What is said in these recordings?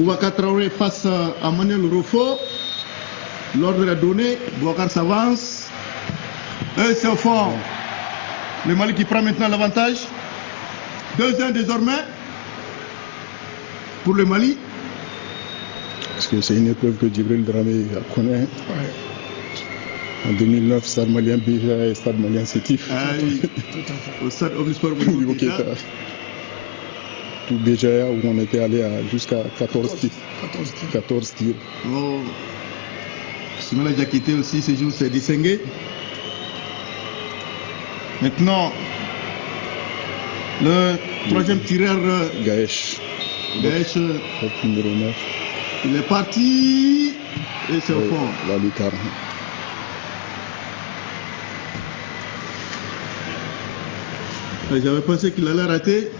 Boubacar Traoré face à Manuel Rofo. L'ordre est donné. Boubacar s'avance. Et c'est au fond. Le Mali qui prend maintenant l'avantage. 2-1 désormais pour le Mali. Parce que c'est une épreuve que Djibril Dramé connaît. Ouais. En 2009, Stade Malien Béja et Stade Malien Sétif. Ah oui, au stade Omnisport Modibo Keïta. Tout Béja où on était allé jusqu'à 14 tirs. 14 tirs. Oh. Simona Diakité aussi, ce jour s'est distingué. Maintenant, le troisième tireur, Gaëch. Gaëch, Numéro 9. il est parti et c'est au fond. La lucarne. J'avais pensé qu'il allait rater.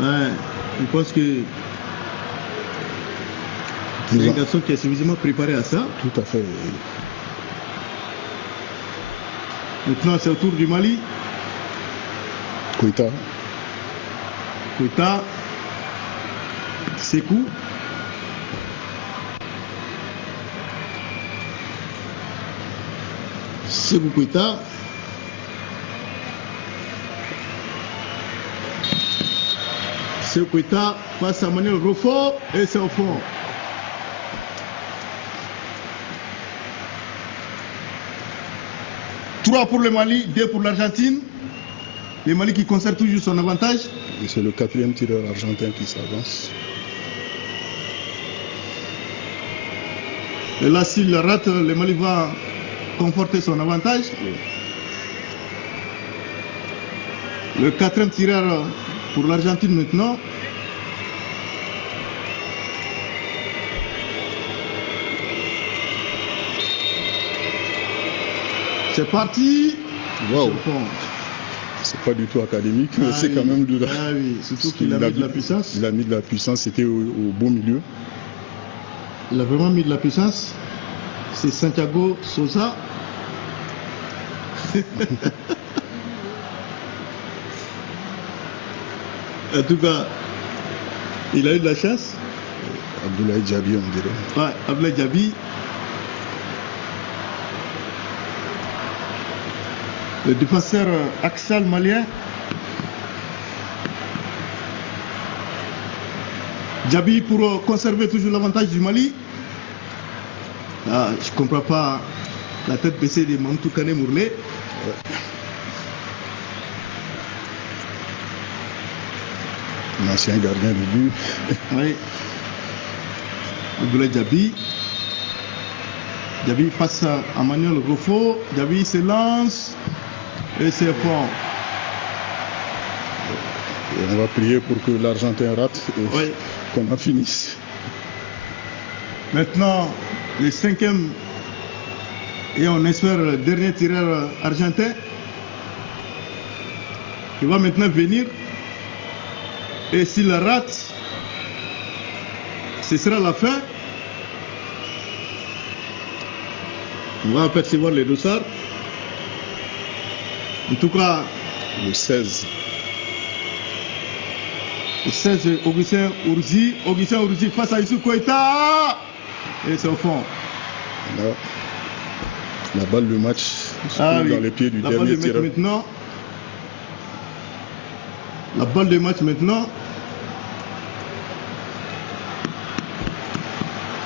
Ouais, je pense que c'est un garçon qui est suffisamment préparé à ça. Tout à fait. Maintenant, c'est au tour du Mali. Keïta. Keïta. Sékou. Sékou Keïta. Sékou Keïta face à Manuel Rofo et c'est au fond. Trois pour le Mali, 2 pour l'Argentine. Le Mali qui conserve toujours son avantage. Et c'est le quatrième tireur argentin qui s'avance. Et là, s'il rate, le Mali va conforter son avantage. Le quatrième tireur pour l'Argentine maintenant. C'est parti. Wow. C'est pas du tout académique, mais c'est quand même de la... Ah oui, surtout qu'il a mis de la puissance. Il a mis de la puissance, c'était au beau milieu. Il a vraiment mis de la puissance. C'est Santiago Sosa. En tout cas, il a eu de la chance. Abdoulaye Diaby, on dirait. Ouais, Abdoulaye Diaby. Le défenseur axial malien. Diaby pour conserver toujours l'avantage du Mali. Ah, je ne comprends pas la tête baissée de Mamtou Kane Mourlé. Un ancien gardien de but. Oui. Abdoulaye Diaby. Diaby passe à Manuel Rofo. Diaby se lance. Et c'est fort. Et on va prier pour que l'Argentin rate et qu'on en finisse. Maintenant, le cinquième et on espère le dernier tireur argentin qui va maintenant venir. Et s'il rate, ce sera la fin. On va apercevoir les dossards. En tout cas, le 16. Le 16, Augustin Ourzi. Augustin Ourzi face à Issou Keïta. Et c'est au fond. Là, la balle de match dans les pieds du dernier tireur. La balle de match maintenant.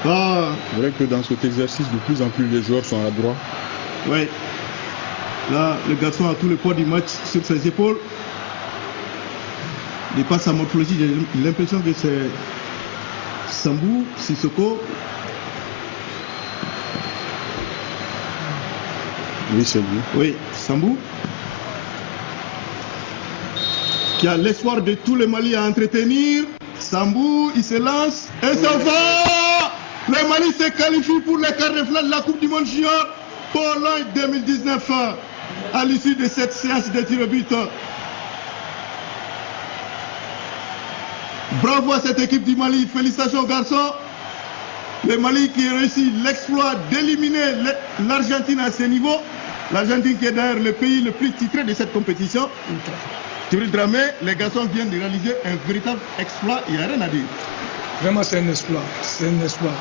C'est vrai que dans cet exercice, de plus en plus les joueurs sont à droite. Oui. Là, le garçon a tout le poids du match sur ses épaules. Il passe sa morphologie, j'ai l'impression que c'est Sambou, Sissoko. Oui, c'est lui. Oui, Sambou. Qui a l'espoir de tous les Mali à entretenir. Sambou, il se lance. Et ça va! Le Mali se qualifie pour les quarts de finale de la Coupe du Monde Junior Pologne 2019 à l'issue de cette séance de tir au but. Bravo à cette équipe du Mali. Félicitations aux garçons. Le Mali qui réussit l'exploit d'éliminer l'Argentine à ce niveau. L'Argentine qui est d'ailleurs le pays le plus titré de cette compétition. Cyril Dramé, les garçons viennent de réaliser un véritable exploit, il n'y a rien à dire. Vraiment, c'est un exploit. C'est un exploit.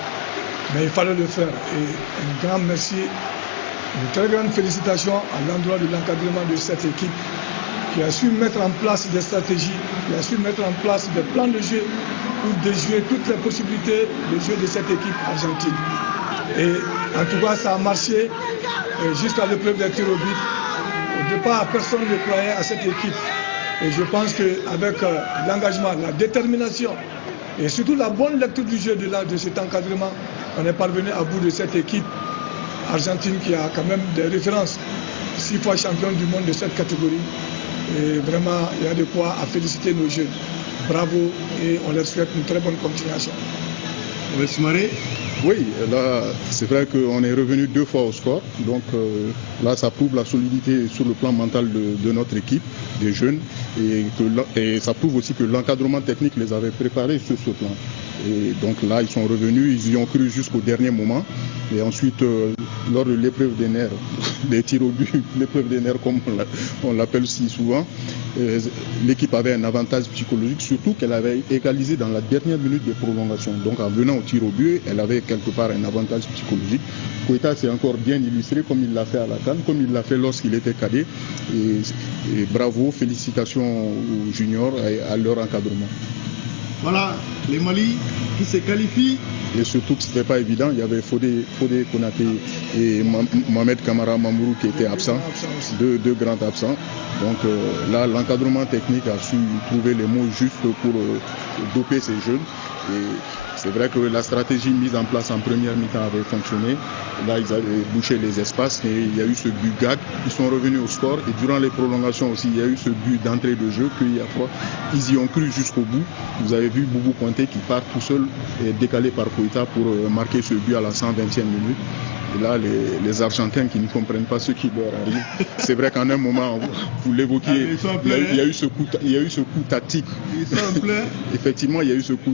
Mais il fallait le faire. Et un grand merci, une très grande félicitation à l'endroit de l'encadrement de cette équipe qui a su mettre en place des stratégies, qui a su mettre en place des plans de jeu pour déjouer toutes les possibilités de jeu de cette équipe argentine. Et en tout cas, ça a marché jusqu'à l'épreuve des tirs au but. Au départ, personne ne croyait à cette équipe. Et je pense qu'avec l'engagement, la détermination et surtout la bonne lecture du jeu de cet encadrement, on est parvenu à bout de cette équipe argentine qui a quand même des références, 6 fois champion du monde de cette catégorie. Et vraiment, il y a de quoi à féliciter nos jeunes. Bravo et on leur souhaite une très bonne continuation. Oui, là, c'est vrai qu'on est revenu 2 fois au score. Donc là, ça prouve la solidité sur le plan mental de notre équipe, des jeunes. Et ça prouve aussi que l'encadrement technique les avait préparés sur ce plan. Et donc là, ils sont revenus, ils y ont cru jusqu'au dernier moment. Et ensuite, lors de l'épreuve des nerfs, des tirs au but, l'épreuve des nerfs comme on l'appelle si souvent, l'équipe avait un avantage psychologique, surtout qu'elle avait égalisé dans la dernière minute de prolongation. Donc en venant au tir au but, elle avait quelque part un avantage psychologique. Koita s'est encore bien illustré comme il l'a fait à la CAN, comme il l'a fait lorsqu'il était cadet. Et bravo, félicitations aux juniors et à leur encadrement. Voilà, les Mali qui se qualifient. Et surtout que ce n'était pas évident, il y avait Fodé Konaté et Mohamed Kamara Mamourou qui étaient absents, deux grands absents. Donc là, l'encadrement technique a su trouver les mots justes pour doper ces jeunes. Et c'est vrai que la stratégie mise en place en première mi-temps avait fonctionné. Là, ils avaient bouché les espaces et il y a eu ce but gag. Ils sont revenus au score et durant les prolongations aussi, il y a eu ce but d'entrée de jeu qu'il y a fois. Ils y ont cru jusqu'au bout. Vous avez vu Boubou Konté qui part tout seul et décalé par Koita pour marquer ce but à la 120e minute. Et là, les Argentins qui ne comprennent pas ce qui leur arrive. C'est vrai qu'en un moment, vous l'évoquiez, il y a eu ce coup tactique. Ils sont en plein. Effectivement, il y a eu ce coup